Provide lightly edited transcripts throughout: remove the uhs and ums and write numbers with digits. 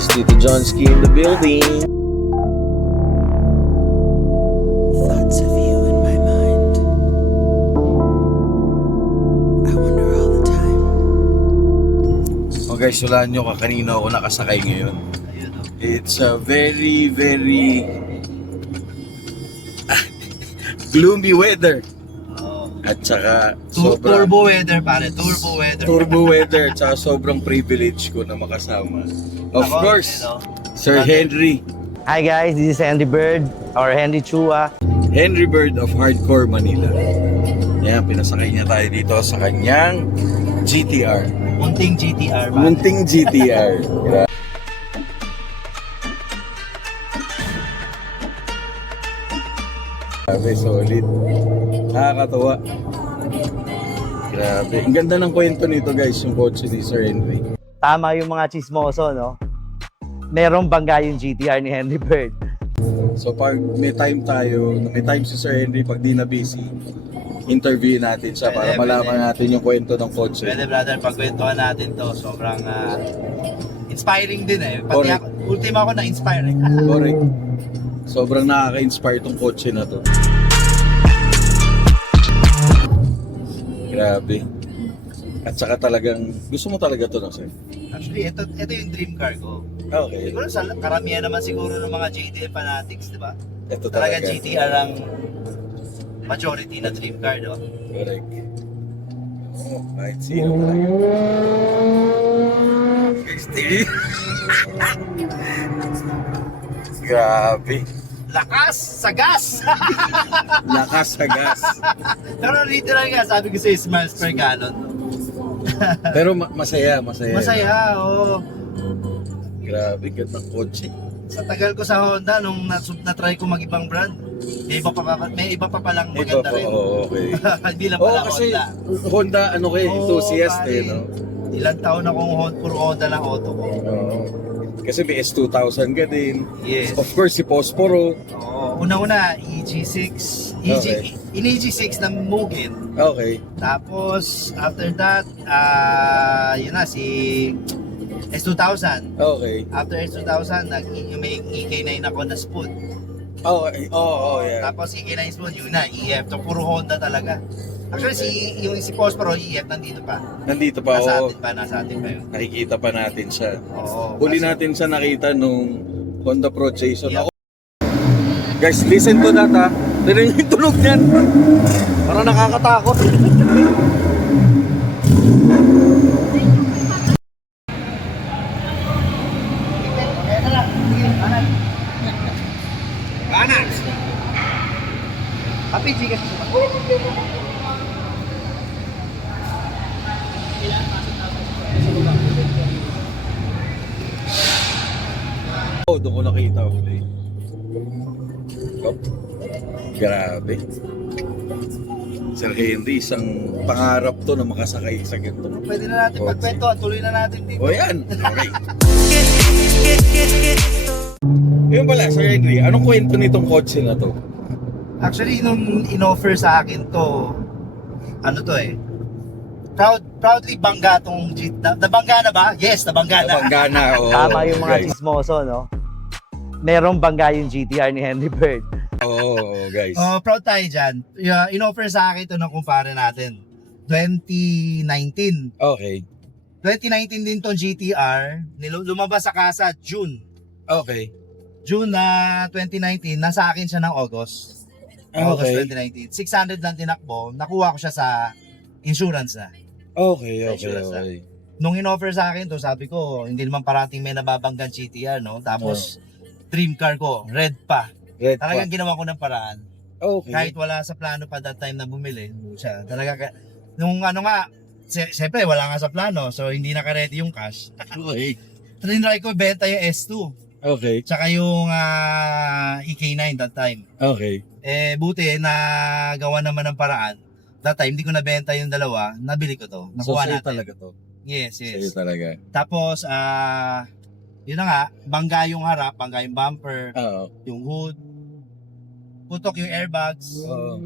guys, Tito Johnski in the building. Thoughts of you in my mind. I wonder all the time. So guys, walaan nyo kanina ako nakasakay ngayon. It's a very, very gloomy weather. At saka Turbo weather pare, turbo weather. turbo weather, tsaka sobrang privilege ko na makasama. Of Ako, course, you know, Sir Henry. Hi guys, this is Henry Bird or Henry Chua. Henry Bird of Hardcore Manila. Yan, pinasakay niya tayo dito sa kanyang GTR. Munting GTR pare. Munting GTR. Grabe, solid. Nakakatawa. Grabe. Ang ganda ng kwento nito guys, yung kotse ni Sir Henry. Tama yung mga chismoso, no? Merong bangga yung GTR ni Henry Bird. So pag may time tayo, may time si Sir Henry pag di na busy, interview natin siya para Pwede, malaman pwede. natin yung kwento ng kotse. Pwede brother, pagkwentuhan natin to, sobrang inspiring din eh. Pati Correct. ako, ultima ako na-inspire eh. Correct. Sobrang nakaka-inspire tong kotse na to. Grabe. At saka talagang, gusto mo talaga to no, sir? Actually, ito yung dream car ko. Okay. Siguro sa karamihan naman siguro ng mga JDM fanatics, di ba? Ito Talaga talaga. GTR ang majority na dream car, no? Correct. Oh, kahit sino talaga. Guys, TV. Grabe. Lakas sa gas! Lakas sa gas. Pero literal nga, sabi ko sa miles per gallon. Pero masaya, masaya. Masaya, oo. Grabe, gandang kotse. Sa tagal ko sa Honda, nung na-try ko mag-ibang brand, may iba pa palang Ito maganda po, rin. okay. Hindi lang Oo, pala kasi Honda. Honda, ano kayo, Oo, enthusiast pare. no? Ilang taon akong puro Honda lang auto ko. Oo. Kasi may S2000 ka din. Yes. Of course, si Posporo. Oo. Una-una, EG6. Okay. In EG6 na Mugen. Okay. Tapos, after that, yun na, si S2000. Okay. After S2000, may EK9 ako na Spoon. Okay. Oh, yeah. Tapos EK9 Spoon, yun na, EF. So, puro Honda talaga. Actually, yung si Posporo, EF, nandito pa. Nandito pa, oo. Nasa atin pa yun. Nakikita pa natin siya. Oo. Huli kasi- natin siya nakita nung Honda Pro Jason. Yeah. Ako. Guys, listen to that ha. Diyan yung tunog niyan. Parang nakakatakot. Anak! Happy Gcash mo ba? Oh, doon ko nakita ulit. Oh, grabe. Sir Henry, isang pangarap to na makasakay sa ganito. Pwede na natin pagkwentuhan, tuloy na natin dito. O yan, okay. Yun pala, Sir Henry, anong kwento nitong kotse na to? Actually, nung in-offer sa akin to, ano to eh, proudly bangga tong nabangga na ba? Yes, nabangga na. Pabanggana, oo. Tama yung mga guys. chismoso, no? Merong bangga yung GTR ni Henry Bird. Oo, guys. Proud tayo dyan. In-offer sa akin to ng kumpare natin. 2019. Okay. 2019 din tong GTR. Lumabas sa kasa June. Okay. June na 2019. Nasa akin siya ng August. August Okay. 2019. 600 lang tinakbo. Nakuha ko siya sa insurance na. Okay, okay, Insurance na. okay. Nung in-offer sa akin to, sabi ko, hindi naman parating may nababanggan GTR, no? Tapos, dream car ko, red pa. Red Talagang pa. ginawa ko ng paraan. Okay. Kahit wala sa plano pa that time na bumili, siya. Nung ano nga, siyempre wala nga sa plano, so hindi naka-ready yung cash. Okay. Trinry ko benta yung S2, Okay. tsaka yung EK9 that time. Okay. Eh, buti na gawa naman ng paraan. That time, hindi ko nabenta yung dalawa, nabili ko to. So, Nakuha sa'yo natin. talaga to. Yes, Sa'yo yes. talaga. Tapos, yun na nga, bangga yung harap, bangga yung bumper, Oo. yung hood, putok yung airbags, Oo.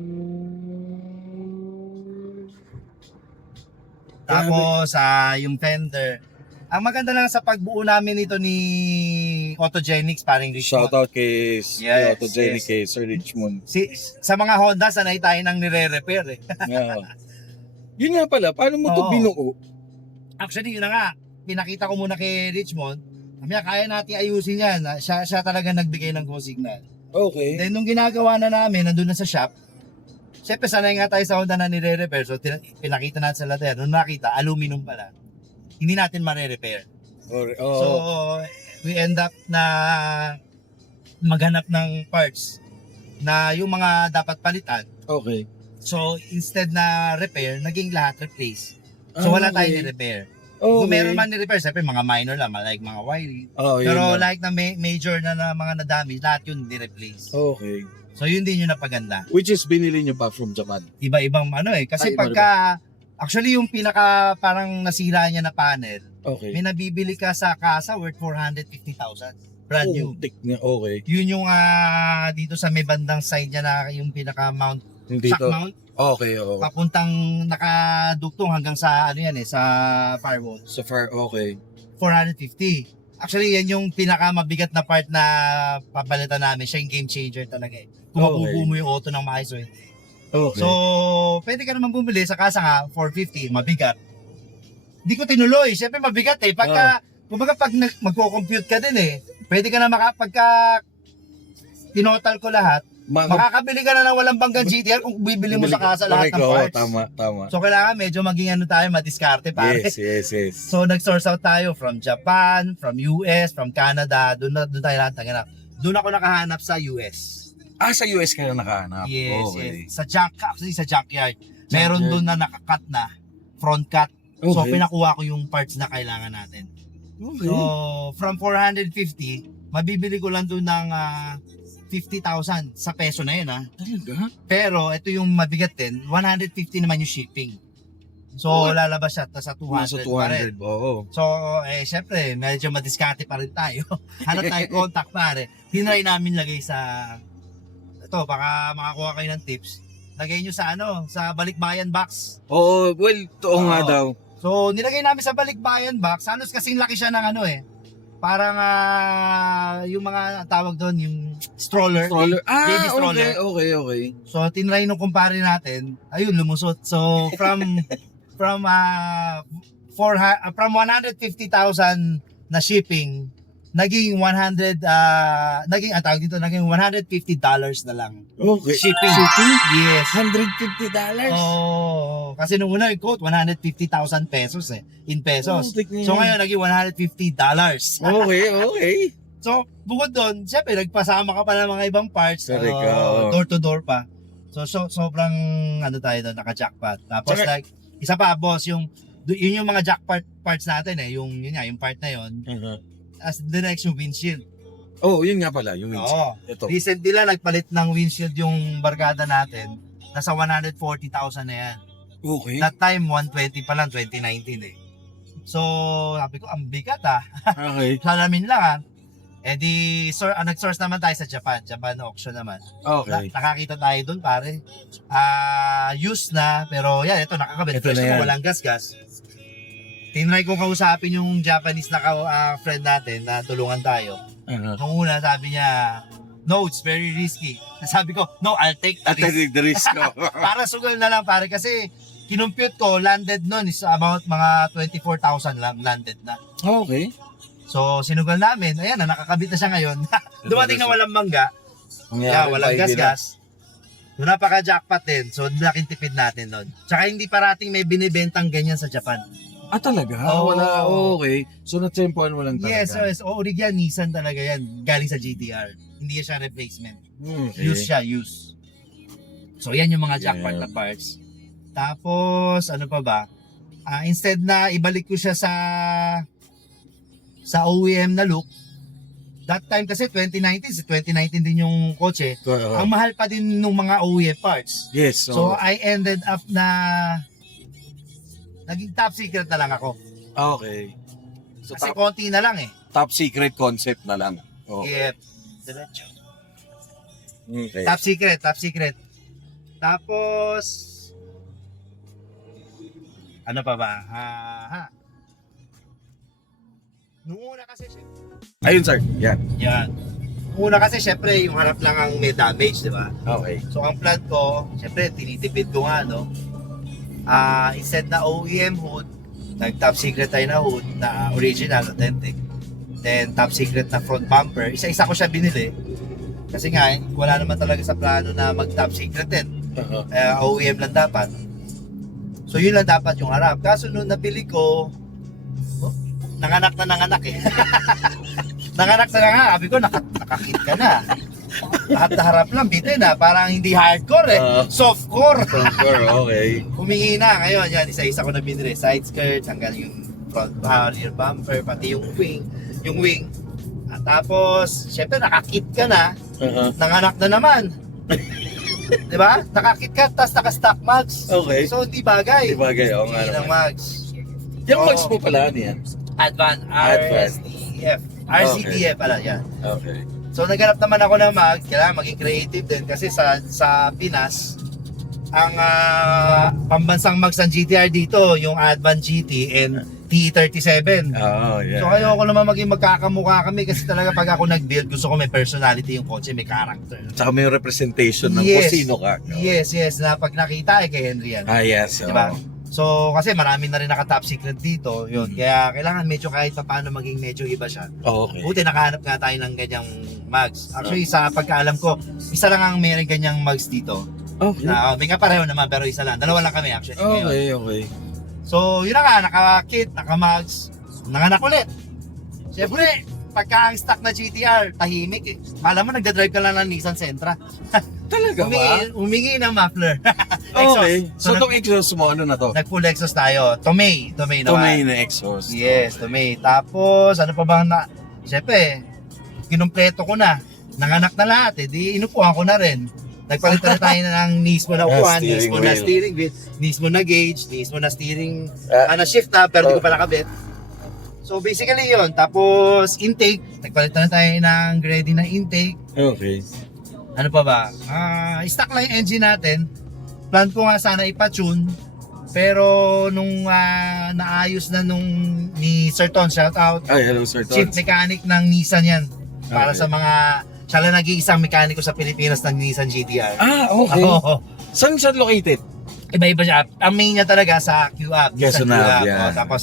tapos yung fender. Ang maganda lang sa pagbuo namin ito ni Autogenics, paring Richmond. Shoutout kay Yes, Autogenic, yes. kay Sir Richmond. Sa mga Honda, sanay tayo nang nire-repair eh. Yeah. Yun nga pala, paano mo to Oo. binuo? Actually, yun na nga. Pinakita ko muna kay Richmond. Kaya kaya natin ayusin yan. Siya talaga nagbigay ng go signal. Okay. Then, nung ginagawa na namin, nandun na sa shop, syempre, sanay nga tayo sa Honda na nire-repair. So, pinakita natin sa later. Nung nakita, aluminum pala. Hindi natin mare-repair. So, we end up na maghanap ng parts na yung mga dapat palitan. Okay. So, instead na repair, naging lahat replace. So, wala tayong ni-repair. Kung meron man ni-repair, syempre mga minor lang, like mga wiring. Pero like na major na mga na-damage, lahat yun ni-replace. Okay. So, yun din yung napaganda. Which is binili nyo pa from Japan? Iba-ibang kasi Ay, pagka, actually yung pinaka parang nasira niya na panel, Okay. may nabibili ka sa kasa worth 450,000. Brand new. Okay. Yun yung dito sa may bandang side niya na yung pinaka mount, shock Dito. mount, Okay, okay. papuntang nakadugtong hanggang sa sa firewall. So far, okay. 450. Actually, yan yung pinaka mabigat na part na papalitan namin. Siya yung game changer talaga eh. Kung Okay. mabubuo mo yung auto ng maayos. Okay. So, pwede ka naman bumili sa kasa nga, 450, mabigat. Hindi ko tinuloy. Siyempre mabigat eh. Kumbaga pag magko-compute ka din eh, pwede ka na pagka tinotal ko lahat, makakabili ka na ng walang banggang GTR kung bibili mo sa kasa lahat ng parts. Tama. So, kailangan medyo maging tayo, madiskarte pare. Yes. So, nag-source out tayo from Japan, from US, from Canada. Doon tayo lahat naghanap. Doon ako nakahanap sa US. Sa US ka na nakahanap. Yes, Okay. yes. Sa junkyard. Meron doon na nakakat na, front cut. So, Okay. pinakuha ko yung parts na kailangan natin. Okay. So, from 450, mabibili ko lang doon ng 50,000 sa peso na yun Talaga? Pero, ito yung mabigat din, 150 naman yung shipping. So, lalabas siya sa 200 Nasa pa rin. 200. Oo. So, syempre, medyo madiskarte pa rin tayo. Hanap tayo contact pare. Tinry namin lagay sa, ito, baka makakuha kayo ng tips. Lagay nyo sa sa balikbayan box. Oo, well, totoo nga Oo. daw. So, nilagay namin sa balikbayan box. Halos kasing laki siya ng parang yung mga tawag doon, yung stroller. Stroller. Baby stroller. Okay. So, tinry nung kumpare natin, ayun, lumusot. So, from 150,000 na shipping, naging $150 na lang. Okay. Shipping. Yes. $150? Oh, kasi nung una yung quote 150,000 pesos in pesos. So ngayon naging $150. Okay. So bukod doon, syempre nagpasama ka pa ng mga ibang parts, Correct ka, oo. door to door pa. So sobrang tayo doon, naka-jackpot. Tapos Tsaka- like isa pa boss, yun yung mga jackpot parts natin yung part na yun. As the next yung windshield. Yun nga pala, yung windshield. Oo. Ito. Recently lang nagpalit ng windshield yung barkada natin. Nasa 140,000 na yan. Okay. That time, 120 pa lang, 2019 eh. So, sabi ko, ang bigat Okay. Salamin lang nag-source naman tayo sa Japan auction naman. Okay. Nakakita tayo doon pare. Used na, pero yan, ito nakakabit. Ito na Fresh yan. walang gas. Tinry ko kausapin yung Japanese na friend natin na tulungan tayo. Nung una, sabi niya, no, it's very risky. Sabi ko, no, I'll take the risk. The risk ko. Para sugal na lang pare kasi kinumpute ko, landed nun is about mga 24,000 lang landed na. Okay. So, sinugal namin. Ayan na, nakakabit na siya ngayon. Dumating na walang mangga. Walang gas-gas. So, napaka-jackpot din. So, laking tipid natin nun. Tsaka hindi parating may binibentang ganyan sa Japan. Talaga? Oo. Wala. Okay. So, na-tempohan mo lang talaga. Yes. Orig yan. Nissan talaga yan. Galing sa GTR. Hindi siya replacement. Okay. Use siya, use. So, yan yung mga jackpot na parts. Tapos, ano pa ba? Instead na ibalik ko siya sa OEM na look, that time kasi 2019 din yung kotse, ang mahal pa din ng mga OEM parts. Yes. So, I ended up na naging top secret na lang ako. Okay. So, Kasi konti na lang eh. top secret concept na lang. Yep. Diretso. Okay. Top secret. Tapos, ano pa ba? Nung una kasi, Ayun sir, yan. yan. Nung una kasi, syempre, yung harap lang ang may damage, di ba? Okay. So, ang plan ko, syempre, tinitipid ko nga, no? Instead na OEM hood, nag-top secret tayo na hood, na original, authentic. Then, top secret na front bumper. Isa-isa ko siya binili. Kasi nga, wala naman talaga sa plano na mag-top secret din. Uh-huh. OEM lang dapat. So, yun lang dapat yung harap. Kaso nung napili ko, nanganak eh. Nanganak na nga. Sabi ko, nakakit ka na. Lahat na harap lang, bitin na. Parang hindi hardcore eh. Softcore. Sure, okay. Humingi na. Ngayon, yan, isa-isa ko na binili. Side skirt, hanggang yung front rear bumper, pati yung wing. At tapos, syempre, nakakit ka na. Uh-huh. Nanganak na naman. Diba? Nakakit ka, tapos naka-stock mags. Okay. So, hindi bagay. Di bagay, oo nga Hindi ng naman. mags. Yung Oo. mags mo pala, ano yan? Advan, Advan. RCDF pala yan. Okay. So naghanap naman ako ng mag, kailangan maging creative din kasi sa Pinas ang pambansang mags ng GTR dito, yung Advan GT and T37. Oo, yeah. So ayoko naman maging magkakamukha kami kasi talaga pag ako nag-build, gusto ko may personality yung kotse, may character. Tsaka may representation ng kung sino ka. No? Yes, na pag nakita kay Henry yan. Yes. Diba? oo. So kasi marami na rin naka-top secret dito, yun. Kaya kailangan medyo kahit paano maging medyo iba siya. Okay. Buti nakahanap nga tayo ng ganyang mugs. Actually, sa pagkaalam ko, isa lang ang may ganyang mugs dito. Okay. May kapareho naman, pero isa lang. Dalawa lang kami actually. ngayon. Okay. So, yun na nga, naka-kit, naka-mugs, nanganak ulit. Siyempre, pagka ang stock na GTR, tahimik eh. Kala mo, nagdadrive ka lang ng Nissan Sentra. Talaga ba? Humingi ng muffler. Okay. So, So, itong exhaust mo, ano na to? nag-full exhaust tayo. Tomei naman. Tomei na exhaust. Yes, Tomei. Tapos, ano pa ba na... Siyempre, kinumpleto ko na. Nanganak na lahat eh. Di inupuhan ko na rin. Nagpalit na tayo ng Nismo na upuan, steering Nismo na wheel. steering wheel, Nismo na gauge, Nismo na steering, na shift na, pero di ko pa nakabit. So basically yun. Tapos intake, nagpalit na tayo ng ready na intake. Okay. Ano pa ba? Stock lang yung engine natin. Plan ko nga sana ipa-tune. Pero nung naayos na nung ni Sir Ton, shout out, Ay, hello Sir chief Tons. mechanic ng Nissan yan. Para Okay. sa mga, siya lang nag-iisang mekaniko sa Pilipinas ng Nissan GTR. Okay. Oo. Saan siya located? Iba-iba siya. Ang main niya talaga sa Q-Up. Quezon Nissan Hub, Q-Up. yeah. Tapos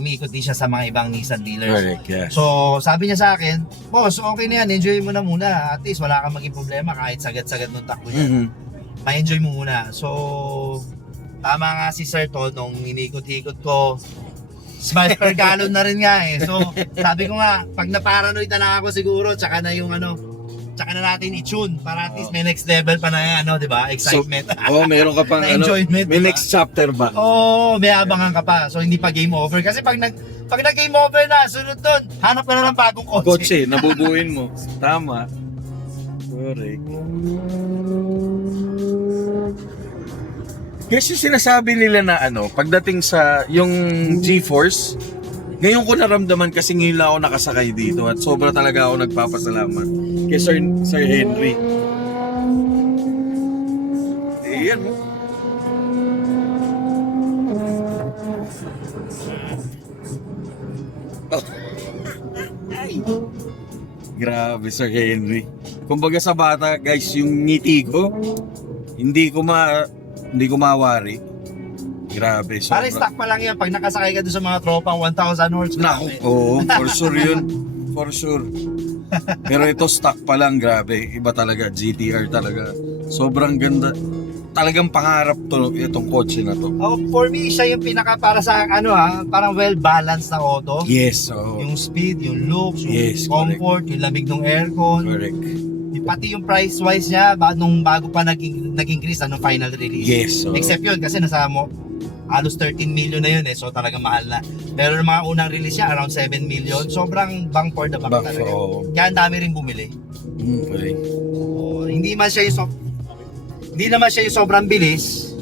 umiikot din siya sa mga ibang Nissan dealers. Correct, yeah. So, sabi niya sa akin, boss, okay na yan, enjoy mo na muna. At least wala kang maging problema kahit sagad-sagad nung takbo niya. Mhm. Ma-enjoy mo muna. So, tama nga si Sir Ton, nung inikot-ikot ko, smiles per gallon na rin nga eh. So, sabi ko nga, pag na-paranoid na lang ako siguro, tsaka na yung tsaka na natin i-tune para at least may next level pa na yan, di ba? Excitement. Meron ka pang Na enjoyment, may diba? next chapter ba? May abangan ka pa. So, hindi pa game over. Kasi pag nag-game over na, sunod doon, hanap ka na ng bagong kotse. Kotse, nabubuin mo. Tama. Correct. Kasi sinasabi nila na pagdating sa yung G-Force, ngayon ko naramdaman kasi ngayon lang ako nakasakay dito at sobra talaga ako nagpapasalamat kay Sir Henry. Yan mo. Grabe, Sir Henry. Kumbaga sa bata, guys, yung ngiti ko, hindi ko mawari. Grabe, Para sobra. stock pa lang yan. Pag nakasakay ka doon sa mga tropang 1,000 horse. Naku, oo, for sure yun. For sure. Pero ito stock pa lang, grabe. Iba talaga, GTR talaga. Sobrang ganda. Talagang pangarap to, itong kotse na to. For me, siya yung pinaka para sa parang well-balanced na auto. Yes, oo. Yung speed, yung looks, yung Yes, comfort, yung lamig ng aircon. Correct. Pati yung price-wise niya, nung bago pa nag-increase, final release. Yes, oo. Except yun, kasi nasa halos 13 million na yun so talagang mahal na. Pero yung mga unang release niya, around 7 million, sobrang bang for the buck talaga. Oo. Kaya ang dami rin bumili. Okay. Hindi naman siya yung sobrang bilis.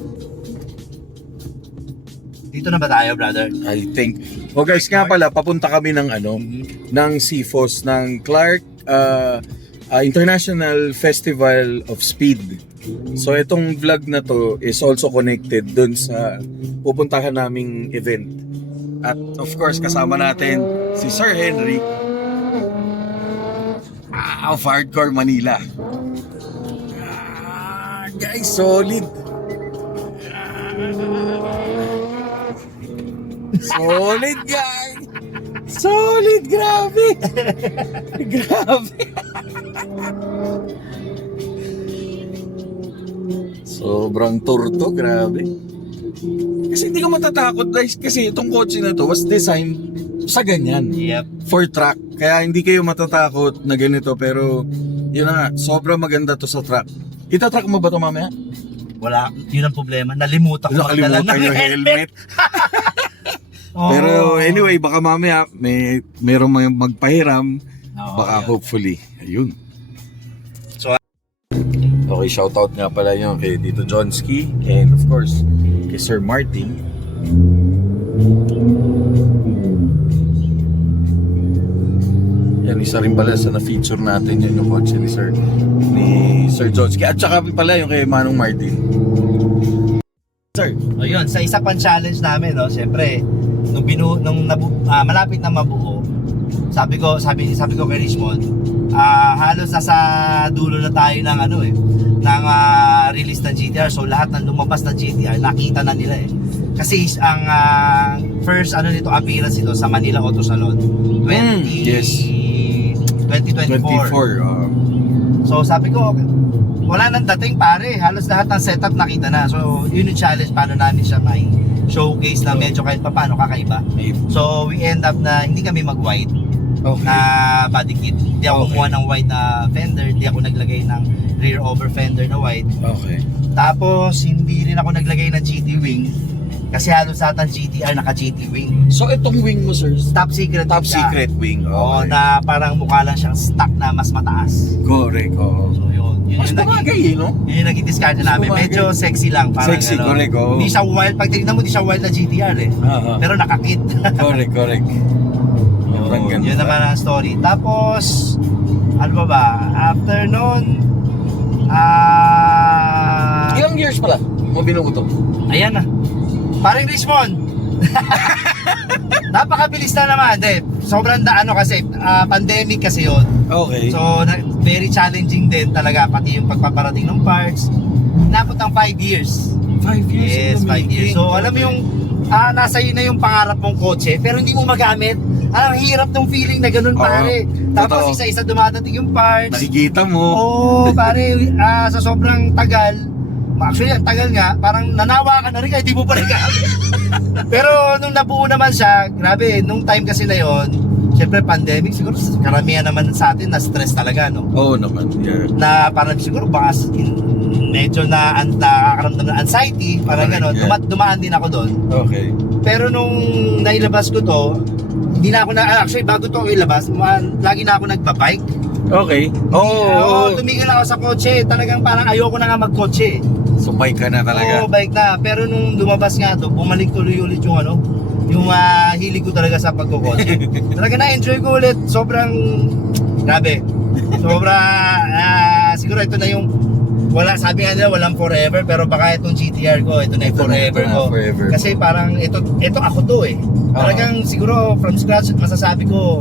Dito na ba tayo, brother? I think. Oh guys, nga pala, papunta kami ng ng CFOS, ng Clark International Festival of Speed. So itong vlog na to is also connected dun sa pupuntahan naming event At of course, kasama natin si Sir Henry of Hardcore Manila. Guys, solid. Solid, guys. Solid, grabe. Grabe. Sobrang turto, grabe. Kasi hindi ka matatakot guys, kasi itong kotse na to was designed sa ganyan. Yep. For track. Kaya hindi kayo matatakot na ganito, pero yun na nga, sobrang maganda to sa track. Itatrack mo ba to mamaya? Wala, yun ang problema. Nalimutan ko magdala Nakalimutan ng yung helmet. Oo. Pero anyway, baka mamaya merong mga magpahiram. Oo, Baka yun. hopefully. Ayun. So, Okay, shoutout nga pala yun kay Tito Johnski and of course kay Sir Martin. Yan, isa rin pala sa na-feature natin yun yung kotse ni Sir Johnski. At saka pala yung kay Manong Martin. Sir, o yun, sa isa pang challenge namin, no, siyempre, malapit na mabuo, sabi ko kay Richmond, halos nasa dulo na tayo ng ng release ng GTR. So lahat ng lumabas na GTR nakita na nila eh. Kasi ang first nito appearance ito sa Manila Auto Salon 2024. So sabi ko, wala nang dating pare, halos lahat ng setup nakita na. So yun yung challenge, paano namin siya may showcase na medyo kahit paano kakaiba. So we end up na hindi kami mag-white na body kit. Hindi ako kumuha ng white na fender, hindi ako naglagay ng rear over fender na white. Okay. Tapos hindi rin ako naglagay ng GT wing kasi halos lahat ng GTR naka GT wing. So itong wing mo sir, Top secret. top siya. secret wing. Oo, Okay. na parang mukha lang siyang stock na mas mataas. Correct, oo. So yun Mas yung bagay no? yun yung naging discard namin. Mas Medyo sexy lang. Parang Sexy, correct, oo. Hindi siya wild. Pag tinignan mo, hindi siya wild na GTR eh. Pero nakakit. Correct. Sobrang ganda. Yun naman ang story. Tapos, ano ba? After nun, Ilang years pala mo binuo to? ayan na. Parang Richmond. Napakabilis na naman. Sobrang kasi, pandemic kasi yun. Okay. So, very challenging din talaga. Pati yung pagpaparating ng parts. Inabot ng 5 years. 5 years. Yes, 5 years. So, alam mo yung, nasa iyo na yung pangarap mong kotse, pero hindi mo magamit. Ang hirap ng feeling na ganun, pare. Tapos Totoo. isa-isa dumadating yung parts. Nakikita mo. Oo, pare, sa sobrang tagal, actually, ang tagal nga, parang nanawa ka na rin kahit di mo pa rin gamit. Pero nung nabuo naman siya, grabe, nung time kasi na yon, syempre pandemic, siguro karamihan naman sa atin na stress talaga, no? Oo naman. Yeah. Na parang siguro baka medyo nakakaramdam ng anxiety, parang gano'n. Yeah. Dumaan din ako doon. Okay. Pero nung nailabas ko to, hindi na ako actually bago to ilabas, lagi na ako nagbabike. Okay. Oo, tumigil ako sa kotse. Talagang parang ayoko na nga magkotse. So bike ka na talaga. Oo, bike na. Pero nung lumabas nga to, bumalik tuloy ulit yung yung hilig ko talaga sa pagkokotse. Talaga na-enjoy ko ulit. Sobrang grabe. Siguro ito na yung sabi nga nila walang forever, pero baka itong GTR ko, ito na yung forever ko. Forever. Kasi parang ito ako to eh. Talagang siguro from scratch masasabi ko,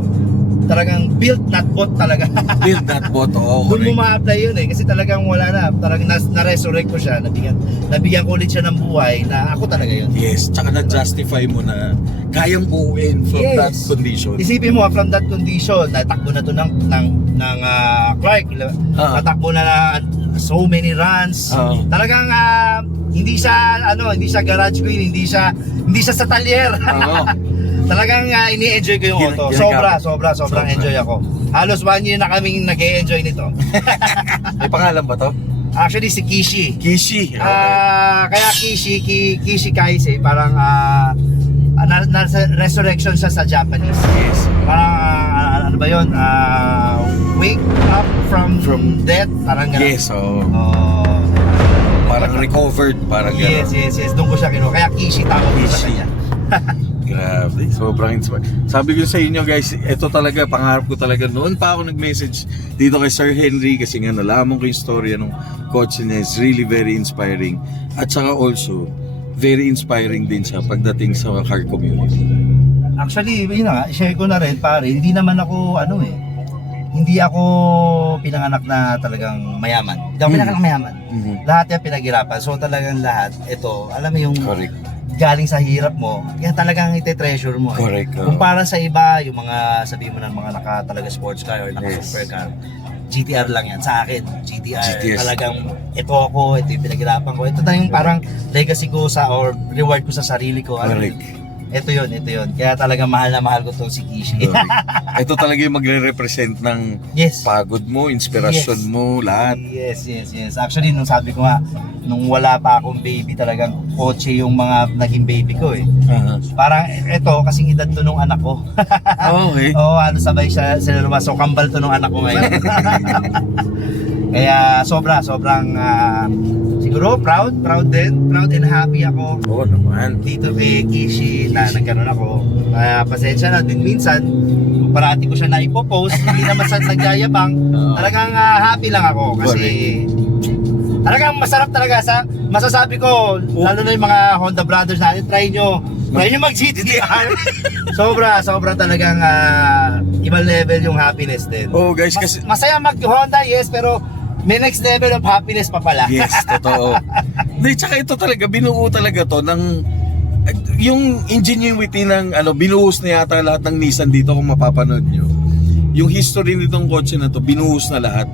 talagang built not bought talaga. Build that boat. Oo, Doon mo correct. ma-apply yun eh, kasi talagang wala na. Talagang na-resurrect ko siya, nabigyan ko ulit siya ng buhay na ako talaga yun. Yes, tsaka na-justify mo na kayang buuin from Yes. that condition. Isipin mo, from that condition, natakbo na to ng Clark, natakbo na so many runs. Talagang hindi siya garage wheel, hindi siya sa talyer. Oo. Talagang ini-enjoy ko yung auto. Sobrang enjoy ako. Halos 1 year na kaming nag-e-enjoy nito. May pangalan ba to? Actually si Kishi. Kishi. Kaya Kishi Kaise, parang resurrection siya sa Japanese. Yes. Parang ano ba yun? Wake up from death, parang gano'n. Yes, oo. Oh. Parang recovered, parang Yes. Doon ko siya kinuha. Kaya Kishi tawag ko sa Kishi. kanya. Grabe, sobrang inspired. Sabi ko sa inyo guys, ito talaga, pangarap ko talaga. Noon pa ako nag-message dito kay Sir Henry kasi nga nalaman ko yung story ng kotse niya is really very inspiring. At saka also, very inspiring din siya pagdating sa car community. Actually, yun na nga, share ko na rin pare, hindi naman ako hindi ako pinanganak na talagang mayaman. Hindi ako pinanganak na mayaman. Lahat yan pinaghirapan. So talagang lahat, ito, alam mo yung Correct. galing sa hirap mo, yan talagang ite-treasure mo. Correct. Kumpara sa iba, yung mga sabi mo ng mga naka talaga sports car or naka supercar, GTR lang yan. Sa akin, GTR. GTS. Talagang ito ako, ito yung pinaghirapan ko. Ito na yung parang legacy ko or reward ko sa sarili ko. Correct. Ito yun. Kaya talagang mahal na mahal ko tong si Kishi. Ito talaga yung magre-represent ng Yes. pagod mo, inspirasyon mo, lahat. Yes. Actually, nung sabi ko nga, nung wala pa akong baby, talagang kotse yung mga naging baby ko eh. Parang ito, kasing edad to nung anak ko. Okay. Oo, sabay sila lumabas. So, kambal to nung anak ko ngayon. Kaya sobrang siguro proud din. Proud and happy ako Oo naman. dito kay Kishi na nagkaroon ako. Pasensya na din minsan, parati ko siya na ipopost, hindi naman sa nagyayabang. Talagang happy lang ako kasi talagang masarap talaga masasabi ko, lalo na yung mga Honda brothers natin, try nyo mag GTR. sobra talagang ibang level yung happiness din. Oh guys, kasi Masaya mag Honda, yes, pero may next level of happiness pa pala. yes, totoo. Hindi, tsaka ito talaga, binuo talaga to ng yung ingenuity ng binuhos na yata lahat ng Nissan dito kung mapapanood nyo. Yung history nitong kotse na to, binuhos na lahat.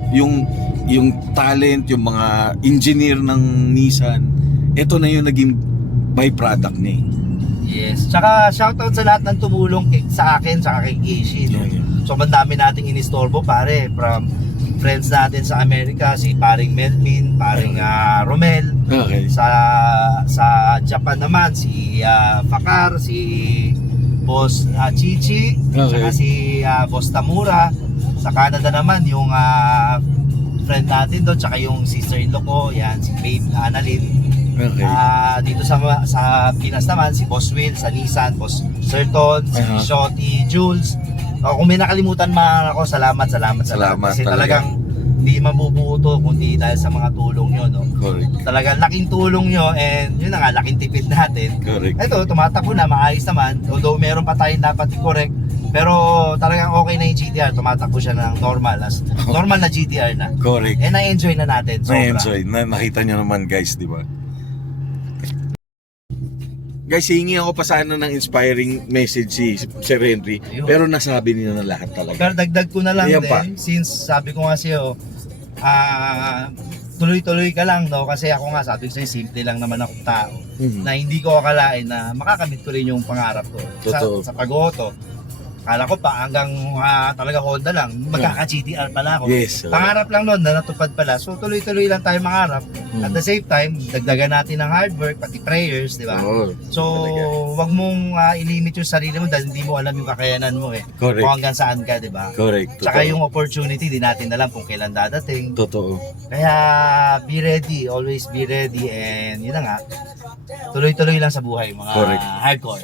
Yung talent, yung mga engineer ng Nissan, ito na yung naging byproduct niya. Yes. Tsaka shoutout sa lahat ng tumulong sa akin, sa kay Kishi. No? Yeah. So, bandami nating inistorbo pare, from friends natin sa Amerika, si paring Melvin, paring Romel. Okay. Sa Japan naman, si Fakar, si Boss Chichi, Okay. saka si Boss Tamura. Sa Canada naman, yung friend natin doon, tsaka yung sister-in-law ko, yan, si Babe Annalyn. Okay. Dito sa Pinas naman, si Boss Will sa Nissan, Boss Serton, si Shotty, Jules. Kung may nakalimutan man ako, salamat. Kasi talaga. talagang hindi mabubuo to kundi dahil sa mga tulong nyo, no? Correct. Talagang laking tulong nyo and yun na nga, laking tipid natin. Correct. Ito, tumatakbo na, maayos naman. Although meron pa tayong dapat i-correct. Pero talagang okay na yung GTR. Tumatakbo siya ng normal na GTR na. Correct. And na-enjoy na natin. Sobra. Na-enjoy. Nakita nyo naman guys, di ba? Guys, hihingi ako pa sana ng inspiring message si Sir Henry. Ayun. Pero nasabi niyo na lahat talaga. Pero dagdag ko na lang Ayan din, pa. since sabi ko nga sa'yo, tuloy-tuloy ka lang, no? Kasi ako nga, sabi ko sa'yo, simple lang naman akong tao. Na hindi ko akalain na makakamit ko rin yung pangarap ko. Totoo. Sa pag-auto. Kala ko pa hanggang talaga Honda lang, magkaka-GTR pala ako. Yes. Pangarap lang nun na natupad pala. So tuloy-tuloy lang tayo mangarap. At the same time, dagdagan natin ng hard work, pati prayers, di ba? Oo. So, wag mong ilimit yung sarili mo dahil hindi mo alam yung kakayanan mo eh. Correct. Kung hanggang saan ka, di ba? Correct. Tsaka Totoo. yung opportunity, di natin alam kung kailan dadating. Totoo. Kaya, be ready. Always be ready. And yun na nga, tuloy-tuloy lang sa buhay, mga Correct. hardcore.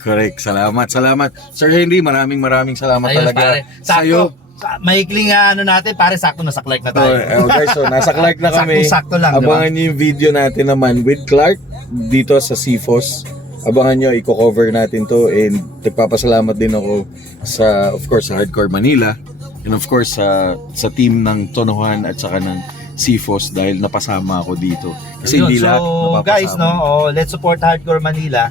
Correct. Salamat. Sir Henry, maraming salamat Ayun, talaga pare. sa'yo. Maikling natin, pare, sakto nasa Clark na tayo. Guys, so nasa Clark na kami. Sakto lang, di ba? Abangan nyo yung video natin naman with Clark dito sa CFOS. Abangan nyo, i-cover natin to, and nagpapasalamat din ako sa, of course, sa Hardcore Manila, and of course sa team ng Tonohan at saka ng CFOS dahil napasama ako dito. Kasi Ayun, hindi so, lahat napapasama. guys, let's support Hardcore Manila.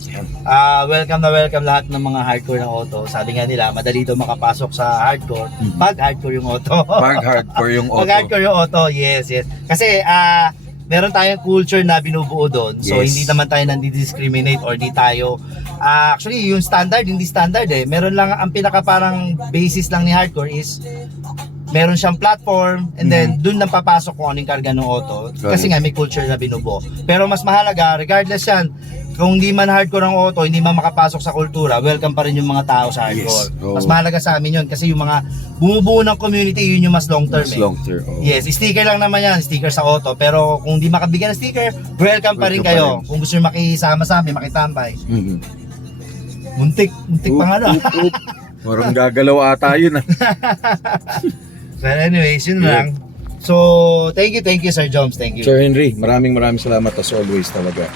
Welcome lahat ng mga hardcore ng auto. Sabi nga nila, madali daw makapasok sa hardcore pag hardcore yung auto. Pag hardcore yung auto. Pag hardcore yung auto, yes. Kasi meron tayong culture na binubuo doon. So Yes. hindi naman tayo nandi-discriminate or di tayo actually yung standard, hindi standard eh. Meron lang ang pinaka parang basis lang ni hardcore is meron siyang platform and then dun lang papasok kung anong karga ng auto. Kasi nga may culture na binubuo. Pero mas mahalaga, regardless yan, kung hindi man hardcore ang auto, hindi man makapasok sa kultura, welcome pa rin yung mga tao sa hardcore. Yes. Oo. Mas mahalaga sa amin yun kasi yung mga bumubuo ng community, yun yung mas long term. Mas long term. Oh. Yes, sticker lang naman yan, sticker sa auto. Pero kung hindi makabigyan ng sticker, welcome pa rin Welcome kayo. pa rin. Kung gusto nyo makisama sa amin, makitambay. Mhm. Muntik pa nga na. Parang gagalaw ata yun ah. But anyways, yun Yeah. lang. So, thank you Sir Joms, thank you. Sir Henry, maraming salamat as always talaga.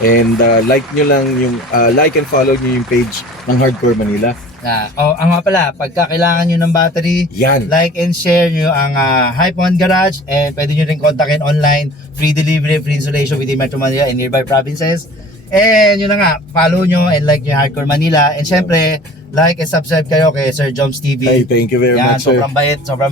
And like nyo lang yung, like and follow nyo yung page ng Hardcore Manila. Ang nga pala, pagka kailangan nyo ng battery, Yan. like and share nyo ang Hype One Garage, and pwede nyo rin kontakin online, free delivery, free installation within Metro Manila and nearby provinces. And yun na nga, follow nyo and like nyo Hardcore Manila. And syempre, like and subscribe kayo kay Sir Joms TV. Ay, thank you very Yan, much, sir. sobrang bait. Sobrang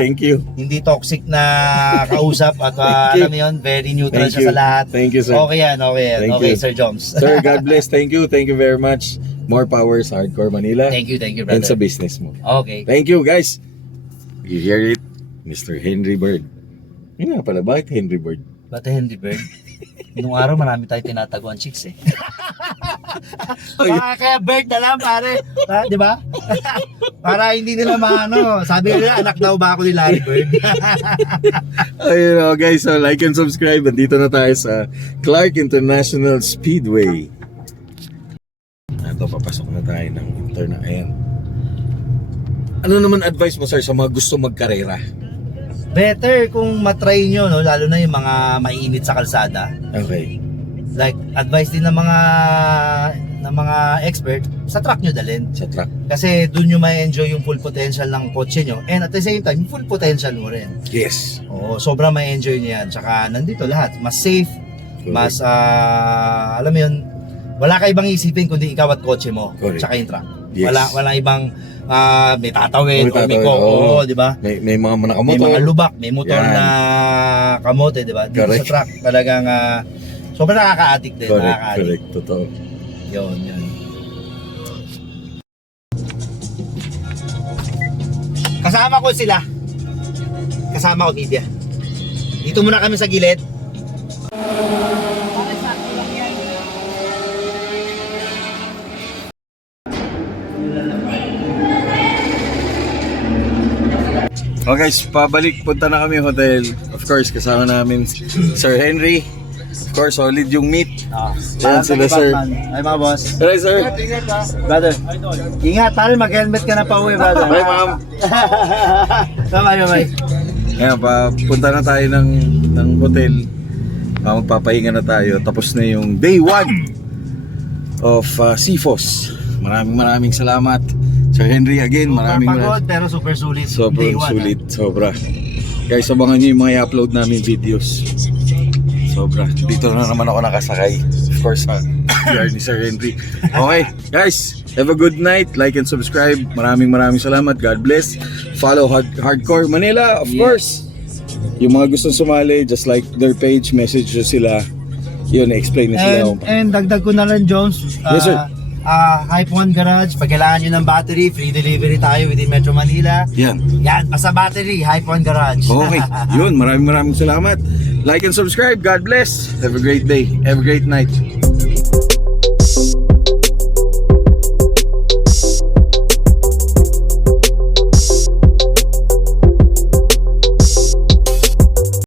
thank you. Hindi toxic na kausap at Thank you. alam mo yun, very neutral Thank siya you. sa lahat. Thank you, sir. Okay yan. Thank Okay, you. Sir Joms. Sir, God bless. Thank you very much. More power sa Hardcore Manila. Thank you, And sa brother. business mo. Okay. Thank you, guys. You hear it? Mr. Henry Bird. Yun nga pala, bakit Henry Bird? Ba't Henry Bird? Nung araw marami tayong tinataguan chicks eh. Kaya Bird na lang pare. Di ba? Para hindi nila maano. Sabi nila anak daw ba ako ni Larry Bird? Ayun o guys, so like and subscribe. Andito na tayo sa Clark International Speedway. Ito, papasok na tayo ng interna. Ayan. Ano naman advice mo, sir, sa mga gusto magkarera? Better kung matry nyo, no? Lalo na yung mga maiinit sa kalsada. Okay. Like, advice din ng mga expert, sa track nyo dalhin. Sa truck. Kasi dun nyo ma-enjoy yung full potential ng kotse nyo. And at the same time, yung full potential mo rin. Yes. Oo, sobrang ma-enjoy nyo yan. Tsaka nandito lahat. Mas safe, mas, alam mo yun, wala ka ibang isipin kundi ikaw at kotse mo. Correct. Tsaka yung truck. Yes. Wala ibang, may tatawid, May o may tatawid, ko, oo. oo, di ba? May mga May nakamotor. mga lubak, may motor Yan. na kamote, di ba? Dito Correct. sa truck, talagang sobrang nakaka-addict din. Correct. Totoo. Yun. Kasama ko sila. Kasama ko media. Dito muna kami sa gilid. Okay guys, pabalik. Punta na kami hotel. Of course, kasama namin Sir Henry. Of course, solid yung meet. Yan sila, sir. Ay mga boss. Hello, sir. Brother, ingat pare, mag-helmet ka na pa uwi, brother. Bye, ma'am. Bye. Ayan, punta na tayo ng hotel. Magpapahinga na tayo. Tapos na yung day 1 of CFOS. Maraming salamat. Sir Henry, again, maraming Pagod pero super sulit. Day sobrang one, sulit, sobra. Guys, abangan nyo yung mga i-upload namin videos. Sobra. Dito na naman ako nakasakay. Of course, PR ni Sir Henry. Okay, guys, have a good night. Like and subscribe. Maraming salamat. God bless. Follow Hardcore Manila, of course. Yung mga gustong sumali, just like their page, message nyo sila. Yun, explain na sila. And dagdag ko na lang, Jones. Yes, sir. Hype One Garage, pag kailangan nyo ng battery, free delivery tayo within Metro Manila. Yan. Yan, basta battery, Hype One Garage. Okay, yun. Maraming salamat. Like and subscribe. God bless. Have a great day. Have a great night.